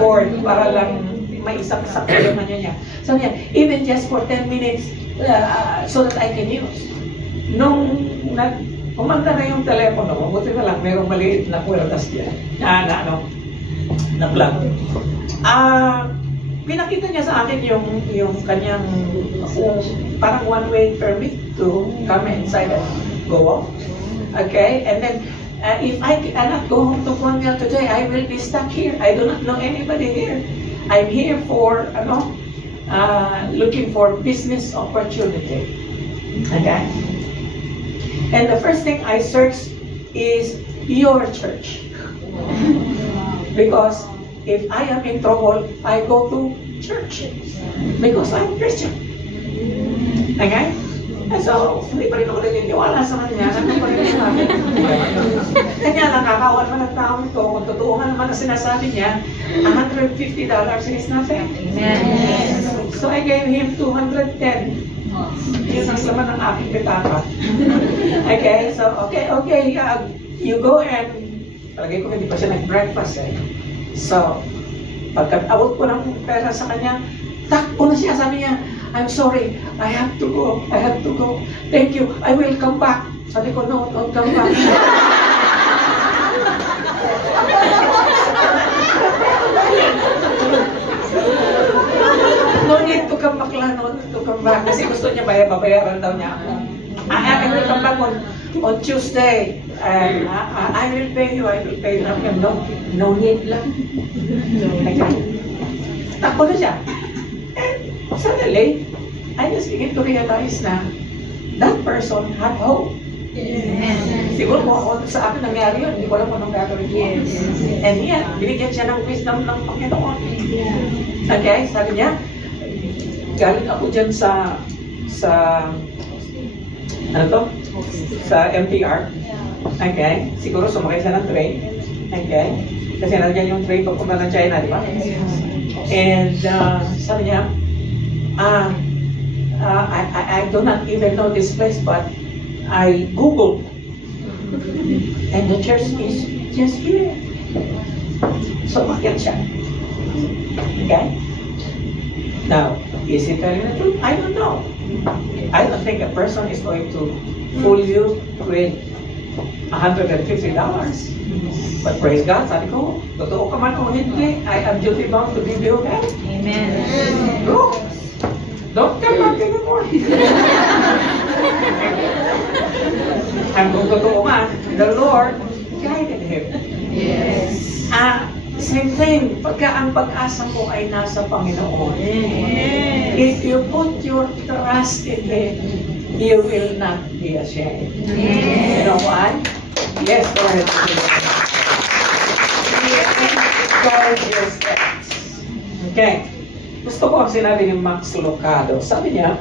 cord para lang maisaksak yung niya. So, niya, even just for 10 minutes so that I can use. Nung umanda na yung telepono, mabuti na lang, merong maliit na kwerdas diyan. Na plug. Pinakita niya sa akin yung kanyang parang one-way permit to come inside and go off. Okay? And then, if I cannot go home to Guangzhou today, I will be stuck here. I do not know anybody here. I'm here for, looking for business opportunity. Okay? And the first thing I searched is your church. Because if I am in trouble, I go to church. Because I'm Christian. Okay? And so, hindi pa rin ako naniniwala sa kanya. Ano pa rin sa akin? Kanya lang, kakawan man ang tao ito. Kung totoo nga naman ang sinasabi niya, $150 is nothing. Yes. So I gave him $210. Yun ang laman ng aking pitaka. Okay, so, okay, you go and, palagay ko hindi pa siya nag-breakfast eh. So, pagkat-abot ko ng pera sa kanya, takbo na siya, sabi niya, I'm sorry, I have to go. Thank you, I will come back. Sabi ko, no, don't come back. No need to come back lang, no need to come back. Kasi gusto niya babayaran daw niya ako. I will come back on Tuesday. I will pay you. No need lang. Takbo na siya. And suddenly, I just begin to realize na that person had hope. Yes. Siguro kung ako sa akin nangyari yun, hindi ko alam kung anong gagawin ko. Yes. And yet, binigyan siya ng wisdom ng Panginoon. Okay, sabi niya, galing ako dyan sa MTR. Okay, siguro sumakay siya ng train. Okay, kasi nandiyan yung train papunta ng China, di ba? And sabi niya, I do not even know this place, but I Googled, and the church is just here. So, bakit siya? Okay? Now, is he telling the truth? I don't know. I don't think a person is going to fool you with $150. But praise God, sabi ko, totoo ka man o hindi, I am duty bound to give you help. Amen. Go! Don't come back anymore. And kung totoo man, the Lord guided him. Yes. Same thing, pagka ang pag-asa mo ay nasa Panginoon. If you put your trust in Him, you will not be ashamed. You know why? Yes, go ahead. Guard your steps. Okay. Gusto ko ang sinabi ni Max Lucado. Sabi niya,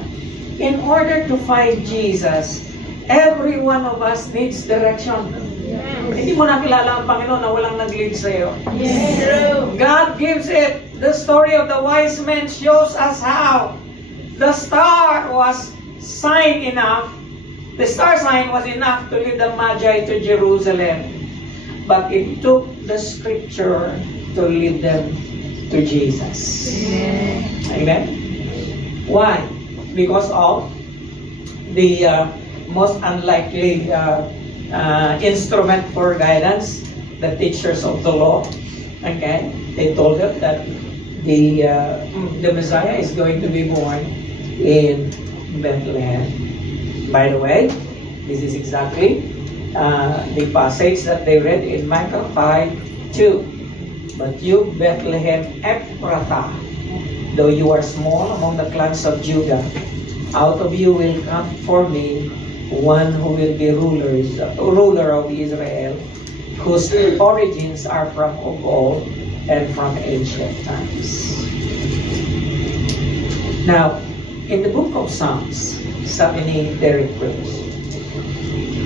in order to find Jesus, every one of us needs direction. Hindi mo nakilala ang Panginoon na walang nag-lead sa iyo. God gives it. The story of the wise men shows us how. The star was sign enough. The star sign was enough to lead the Magi to Jerusalem. But it took the scripture to lead them to Jesus. Amen? Why? Because of the most unlikely instrument for guidance, the teachers of the law. Okay? They told them that the Messiah is going to be born in Bethlehem. By the way, this is exactly the passage that they read in Micah 5:2. But you, Bethlehem Ephrathah, though you are small among the clans of Judah, out of you will come for me one who will be ruler of Israel, whose origins are from of old and from ancient times. Now, in the book of Psalms, sabi ni Derek Cruz,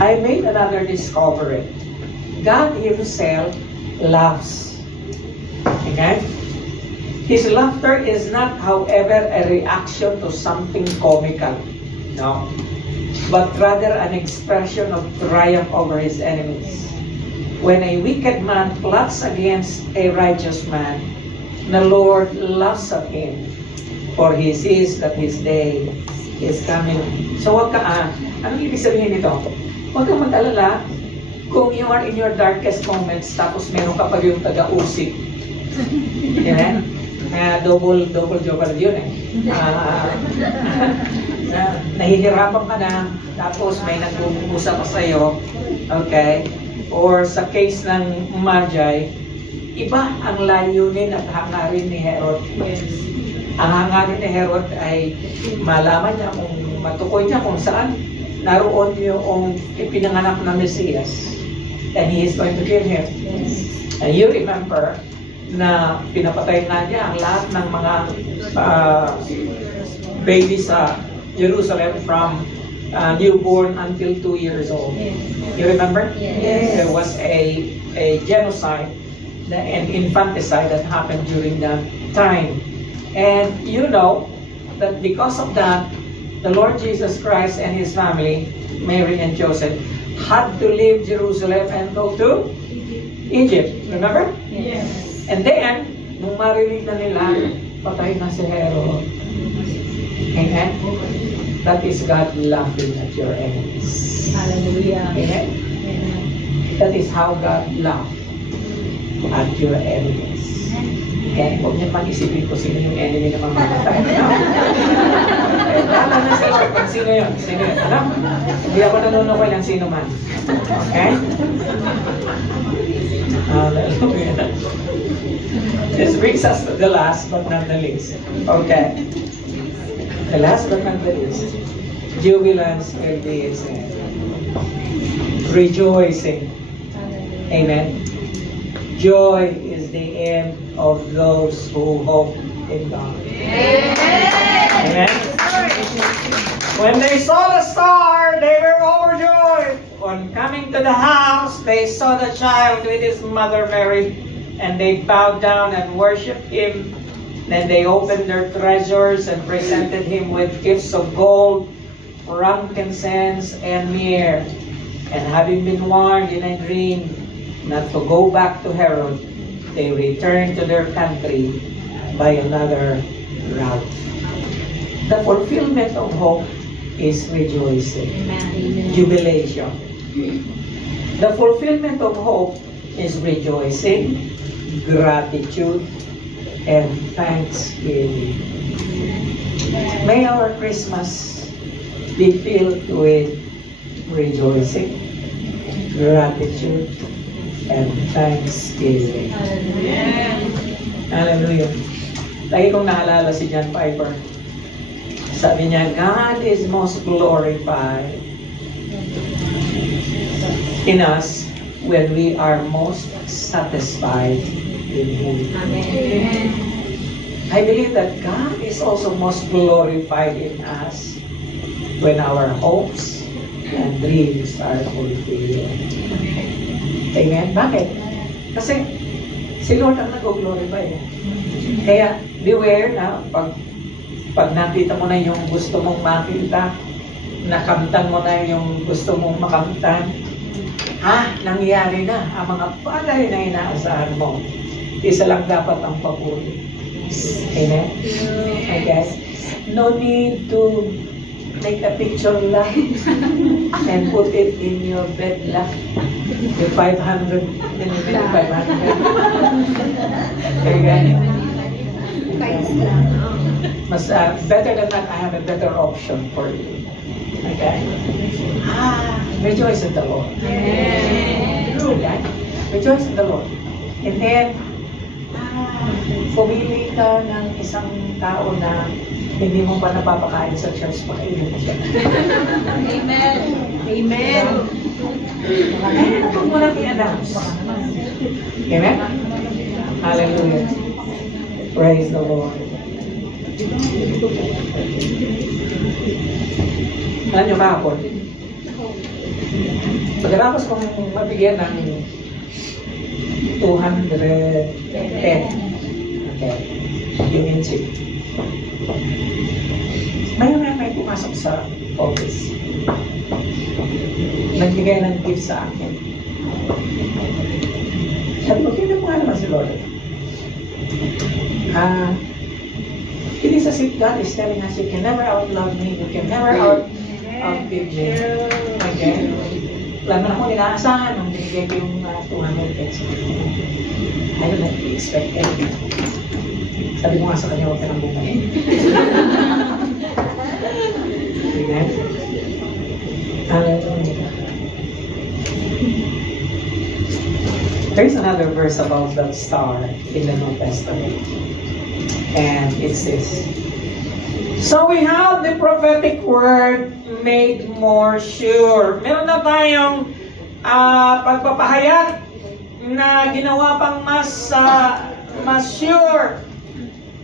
I made another discovery. God Himself laughs. Okay? His laughter is not, however, a reaction to something comical. No. But rather an expression of triumph over his enemies. When a wicked man plots against a righteous man, the Lord laughs at him, for He sees that his day is coming. So wag ka, anong ibig sabihin nito? Huwag kang mag-alala kung you are in your darkest moments, tapos meron ka pa yung taga-usip. Yan? Double joker yun eh. Nahihirapan ka na, tapos may nag-uusap pa sa'yo, okay? Or sa case ng Magi, iba ang layunin at hangarin ni Herod. Yes. Ang hangarin ni Herod ay malaman niya kung matukoy niya kung saan naroon yung ipinanganak na Mesias. And he is going to kill him. Yes. And you remember na pinapatay na niya ang lahat ng mga babies sa Jerusalem from newborn until 2 years old. You remember? Yes. There was a genocide and infanticide that happened during that time. And you know that because of that, the Lord Jesus Christ and His family, Mary and Joseph, had to leave Jerusalem and go to Egypt. Remember? Yes. And then, nung marinig na nila, patay na si Herod. Amen? That is God laughing at your enemies. Hallelujah. Amen? Amen. That is how God laughs at your enemies. Kaya huwag niyo pag-isipin ko sino yung enemy na mamamatay. Alam na sa Lord kung sino yun. Sino yun? Alam? Hindi ako nanunukoy ng sino man. Okay? Hallelujah. This brings us to the last but not the least. Okay. The last but not the least. Jubilance will be its end. Rejoicing. Amen. Joy is the end of those who hope in God. Amen. When they saw the star, they were overjoyed. On coming to the house, they saw the child with his mother Mary, and they bowed down and worshipped Him. Then they opened their treasures and presented Him with gifts of gold, frankincense, and myrrh. And having been warned in a dream not to go back to Herod, they returned to their country by another route. The fulfillment of hope is rejoicing, Amen. jubilation. The fulfillment of hope is rejoicing, gratitude, and thanksgiving. May our Christmas be filled with rejoicing, gratitude, and thanksgiving. Hallelujah. Lagi kong naalala si John Piper. Sabi niya, God is most glorified in us when we are most satisfied in Him. Amen. I believe that God is also most glorified in us when our hopes and dreams are fulfilled. Amen? Bakit? Kasi si Lord ang nag-glorify. Kaya beware na pag nakita mo na yung gusto mong makita, nakamtan mo na yung gusto mong makamtan, nangyari na ang mga bagay na inaasahan mo. Isa lang dapat ang papuri. Amen? Okay? No need to take a picture lang and put it in your bed lang. The 500. Okay? Mas better than that, I have a better option for you. Okay? Rejoice in the Lord. Okay? Rejoice in the Lord. And then, pumili ka ng isang tao na hindi mo pa napapakain sa church, pakainin mo siya. Amen. Amen. Huwag mo lang i-announce. Amen? Hallelujah. Praise the Lord. Alam nyo kahapon, pagkatapos kong mabigyan ng 210, okay, yung chip, may pumasok sa office. Nagbigay ng gift sa akin. Sabi ko, tingnan mo nga naman si Lord. It is as if God is telling us, you can never outlove me, you can never outgive me. Okay? Wala naman akong inaasahan nung binigay ko yung 200 pesos. I don't have to expect anything. Sabi ko nga sa kanya, huwag ka nang bumalik. Amen? Hallelujah. There's another verse about that star in the New Testament. And it says, so we have the prophetic word made more sure. Meron na tayong pagpapahayag na ginawa pang mas sure.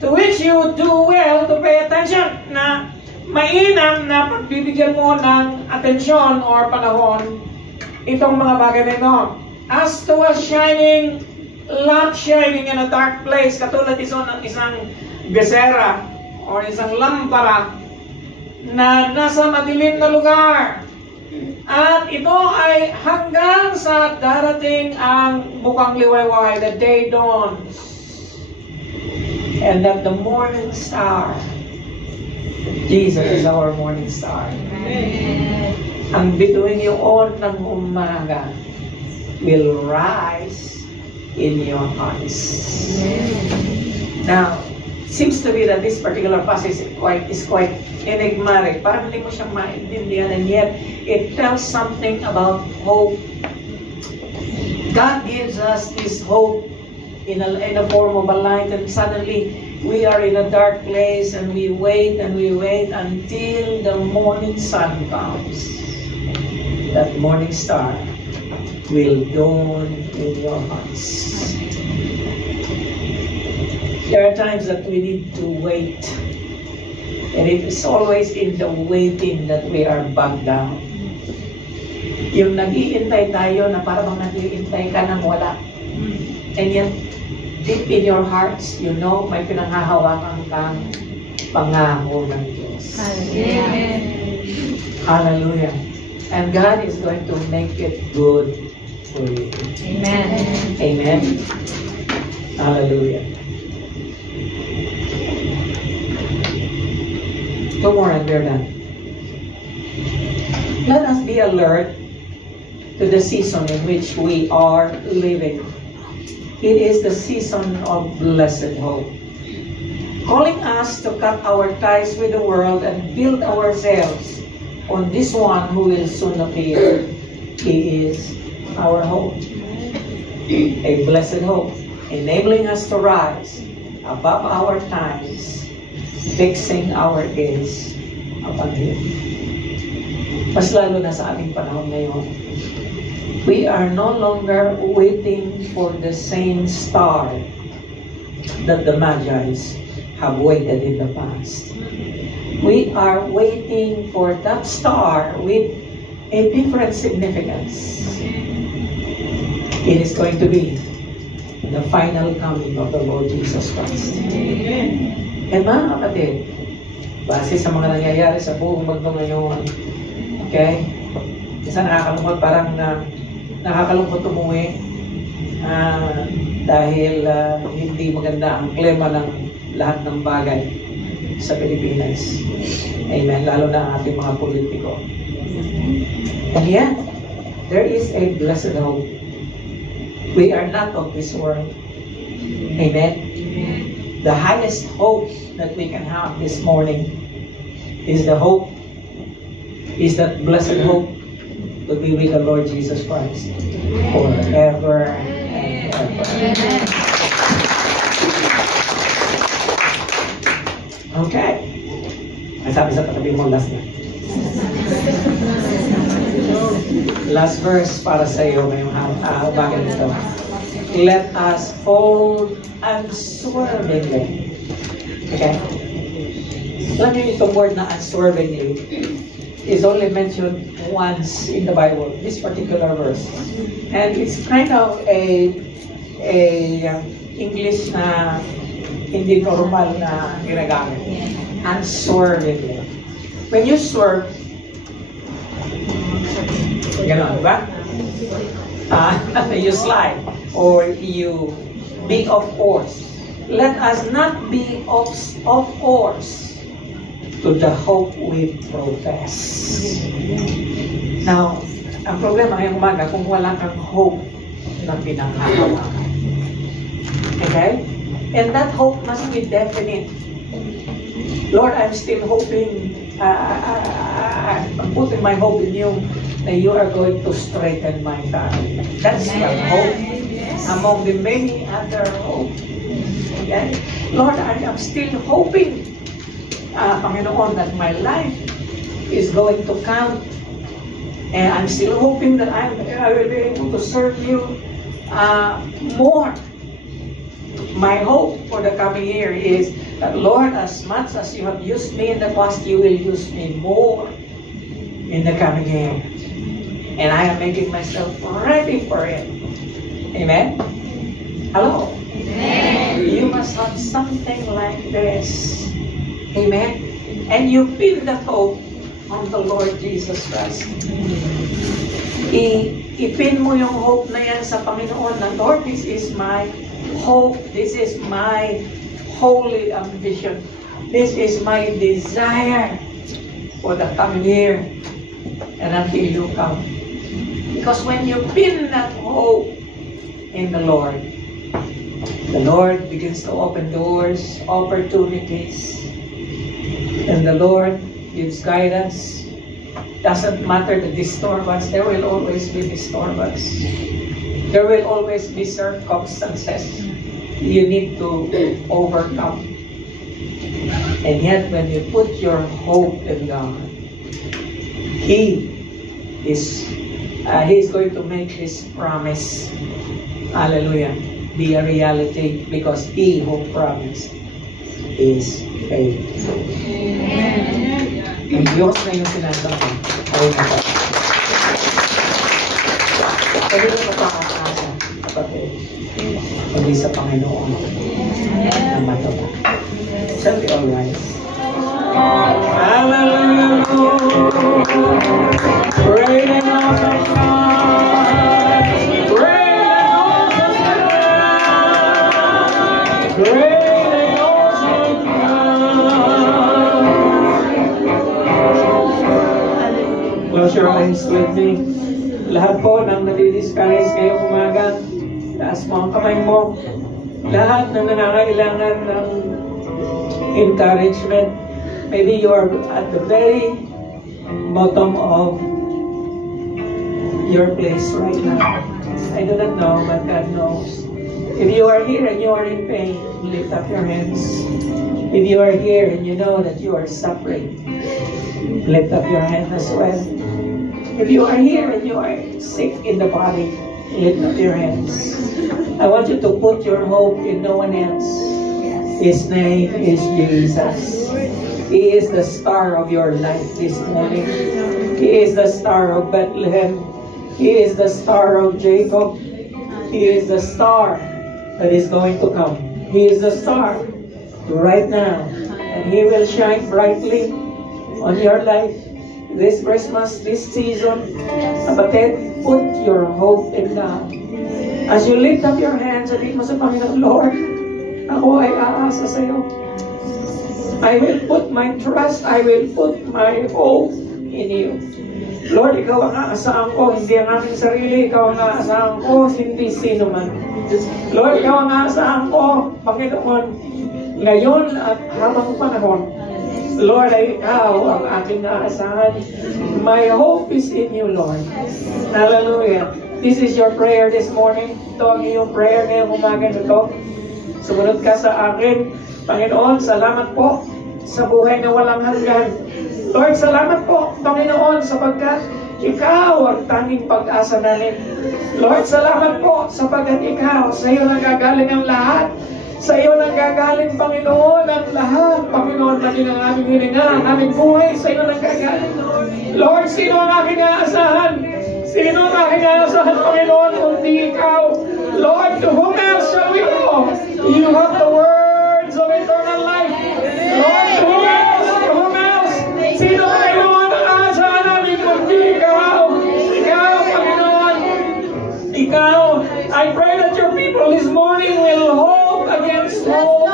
To which you do well to pay attention, na mainam na pagbibigyan mo ng atensyon or panahon itong mga bagay na ito. As to a shining lamp shining in a dark place, katulad ito ng isang besera o isang lampara na nasa madilim na lugar. At ito ay hanggang sa darating ang bukang liwayway, the day dawns. And that the morning star, Jesus is our morning star. Amen. Ang bituin yun ng umaga will rise in your hearts. Now, seems to be that this particular passage is quite enigmatic. Parang hindi mo siyang maintindihan, and yet it tells something about hope. God gives us this hope in a form of a light, and suddenly we are in a dark place, and we wait until the morning sun comes. That morning star will dawn in your hearts. There are times that we need to wait, and it is always in the waiting that we are bogged down. Yung nag-iintay tayo na parang nag-iintay ka nang wala. And yet, deep in your hearts, you know, may pinanghahawakan kang pangako ng Diyos. Amen. Hallelujah. And God is going to make it good for you. Amen. Amen. Hallelujah. Two more and we're done. Let us be alert to the season in which we are living. It is the season of blessed hope, calling us to cut our ties with the world and build ourselves on this one who will soon appear. He is our hope, a blessed hope, enabling us to rise above our times, fixing our gaze upon Him. Mas lalo na sa ating panahon ngayon, we are no longer waiting for the same star that the Magi's have waited in the past. We are waiting for that star with a different significance. It is going to be the final coming of the Lord Jesus Christ. And mga kapatid, base sa mga nangyayari sa buong mundo ngayon, okay? Isa nakakalungkot, parang nakakalungkot umuwi dahil hindi maganda ang klima ng lahat ng bagay sa Pilipinas. Amen. Lalo na ang ating mga politiko. And yet, there is a blessed hope. We are not of this world. Amen. The highest hope that we can have this morning is the hope, is that blessed hope to be with the Lord Jesus Christ forever and ever. Okay. Ang sabi sa katabi mo, last na. Last verse para sa iyo ngayong bagay nito. Let us hold unswervingly. Okay? Alam niyo itong word na unswervingly is only mentioned once in the Bible, this particular verse. And it's kind of a English na hindi normal na ginagamit. Unswervingly. When you swerve, gano'n, ba? You slide or you be off course. Let us not be off course to the hope we profess. Now, ang problema ngayong umaga, kung wala kang hope na pinanghahawakan. Okay? And that hope must be definite. Lord, I'm still hoping, I'm putting my hope in you, that you are going to straighten my family. That's the hope among the many other hope. Okay? Lord, I am still hoping, Panginoon, that my life is going to count. And I'm still hoping that I will be able to serve you more. My hope for the coming year is that, Lord, as much as you have used me in the past, you will use me more in the coming year. And I am making myself ready for it. Amen? Hello? Amen. You must have something like this. Amen? And you pin the hope on the Lord Jesus Christ. Ipin mo yung hope na yan sa Panginoon na, Lord, this is my hope. This is my holy ambition. This is my desire for the coming year and until you come. Because when you pin that hope in the Lord begins to open doors, opportunities, and the Lord gives guidance. Doesn't matter the disturbance, there will always be disturbance. There will always be circumstances you need to overcome. And yet, when you put your hope in God, He is going to make His promise, hallelujah, be a reality, because He who promised is faithful. Amen. Ang Diyos na yung sinasabi. Amen. Pwede mo mapakakasa, kapatid, hindi sa Panginoon na matuwa. Shall we all rise? Hallelujah, Lord. Great and awesome God. Great and awesome God. Great and awesome God. Close your eyes with me. Lahat po ng nadi-discourage ngayong umaga, taas mo ang kamay mo. Lahat ng nangangailangan ng encouragement, maybe you are at the very bottom of your place right now. I do not know, but God knows. If you are here and you are in pain, lift up your hands. If you are here and you know that you are suffering, lift up your hand as well. If you are here and you are sick in the body, lift up your hands. I want you to put your hope in no one else. His name is Jesus. He is the star of your life this morning. He is the star of Bethlehem. He is the star of Jacob. He is the star that is going to come. He is the star right now. And He will shine brightly on your life this Christmas, this season. Kapatid, put your hope in God. As you lift up your hands, sabihin mo sa Panginoon, Lord, ako ay aasa sa iyo. I will put my trust, I will put my hope in you. Lord, Ikaw ang aasahan ko, hindi ang aming sarili. Ikaw ang aasahan ko, hindi sino man. Lord, Ikaw ang aasahan ko, Panginoon, ngayon at habang panahon. Lord, ay Ikaw ang aking aasahan. My hope is in you, Lord. Hallelujah. This is your prayer this morning. Ito ang iyong prayer ngayong umaga nito. Sumunod ka sa akin. Panginoon, salamat po sa buhay na walang hanggan. Lord, salamat po, Panginoon, sapagkat Ikaw ang tanging pag-asa namin. Lord, salamat po sapagkat Ikaw, sa iyo nanggagaling ang lahat. Sa iyo nanggagaling, Panginoon, ang lahat. Panginoon, maging ang aming hininga, ang aming buhay, sa iyo nanggagaling. Lord, sino ang aking aasahan? Sino ang aking aasahan, Panginoon, kundi Ikaw? Lord, to whom else shall we go? You have the words of eternal life. Lord, to whom else? To whom else? Sino Panginoon ang aasahan namin kundi Ikaw? Ikaw, Panginoon. Ikaw. I pray that your people this morning will hope against hope.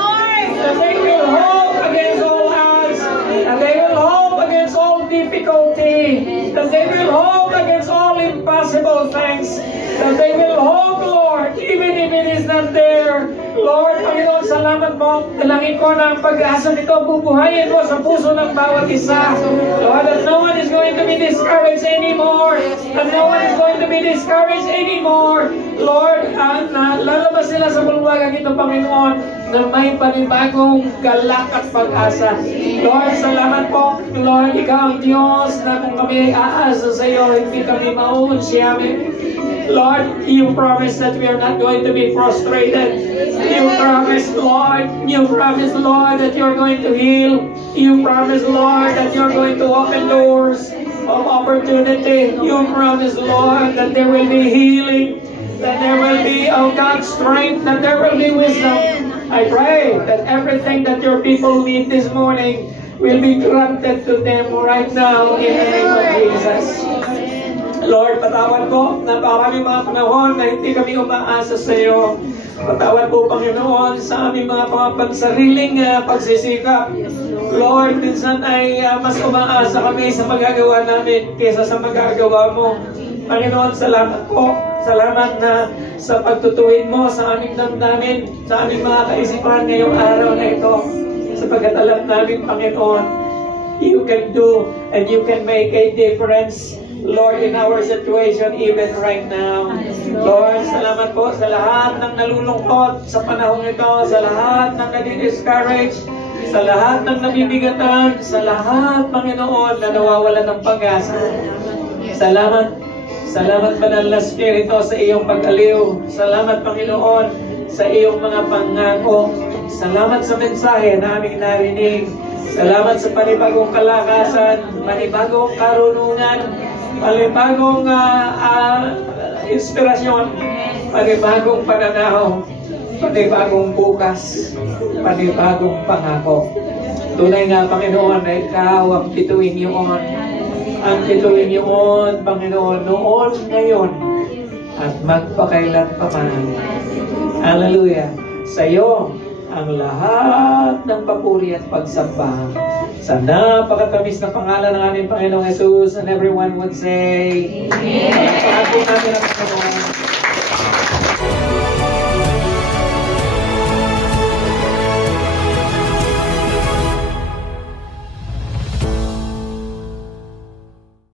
That they will hope against all odds. That they will hope against all difficulty. That they will hope against all impossible things. That they will hope, Lord, even if it is not there. Lord, Panginoon, salamat mo. Dalangin ko na ang pag-asa nito, bubuhayin mo sa puso ng bawat isa. Lord, that no one is going to be discouraged anymore. That no one is going to be discouraged anymore. Lord, lalabas sila sa bulwagang ito, Panginoon, na may panibagong galak at pag-asa. Lord, salamat po. Lord, Ikaw ang Diyos na kung kami ay aasa sa iyo, hindi kami mauunsyamin. Lord, you promised that we are not going to be frustrated. You promised, Lord, that you're going to heal. You promised, Lord, that you're going to open doors of opportunity. You promised, Lord, that there will be healing, that there will be, oh God, strength, that there will be wisdom. I pray that everything that your people need this morning will be granted to them right now in the name of Jesus. Lord, patawad po na maraming mga panahon na hindi kami umaasa sa iyo. Patawad po, Panginoon, sa aming mga pansariling pagsisikap. Lord, minsan ay mas umaasa kami sa magagawa namin kaysa sa magagawa mo. Panginoon, salamat po. Salamat na sa pagtutuwid mo sa aming damdamin, sa aming mga kaisipan ngayong araw na ito. Sapagkat alam namin, Panginoon, you can do and you can make a difference, Lord, in our situation even right now. Lord, salamat po sa lahat ng nalulungkot sa panahon ito, sa lahat ng nadi-discourage, sa lahat ng nabibigatan, sa lahat, Panginoon, na nawawalan ng pag-asa. Salamat, Banal na Espiritu, sa iyong pag-aliw. Salamat, Panginoon, sa iyong mga pangako. Salamat sa mensahe na aming narinig. Salamat sa panibagong kalakasan, panibagong karunungan, panibagong inspirasyon, panibagong pananaw, panibagong bukas, panibagong pangako. Tunay nga, Panginoon, na ikaw ang bituin yun. Ang bituin yun, Panginoon, noon, ngayon, at magpakailan pa man. Hallelujah. Sa iyo ang lahat ng papuri at pagsamba Sa napakatamis na pangalan ng aming Panginoong Jesus, and everyone would say, Amen. Palakpakan po natin ang Panginoon.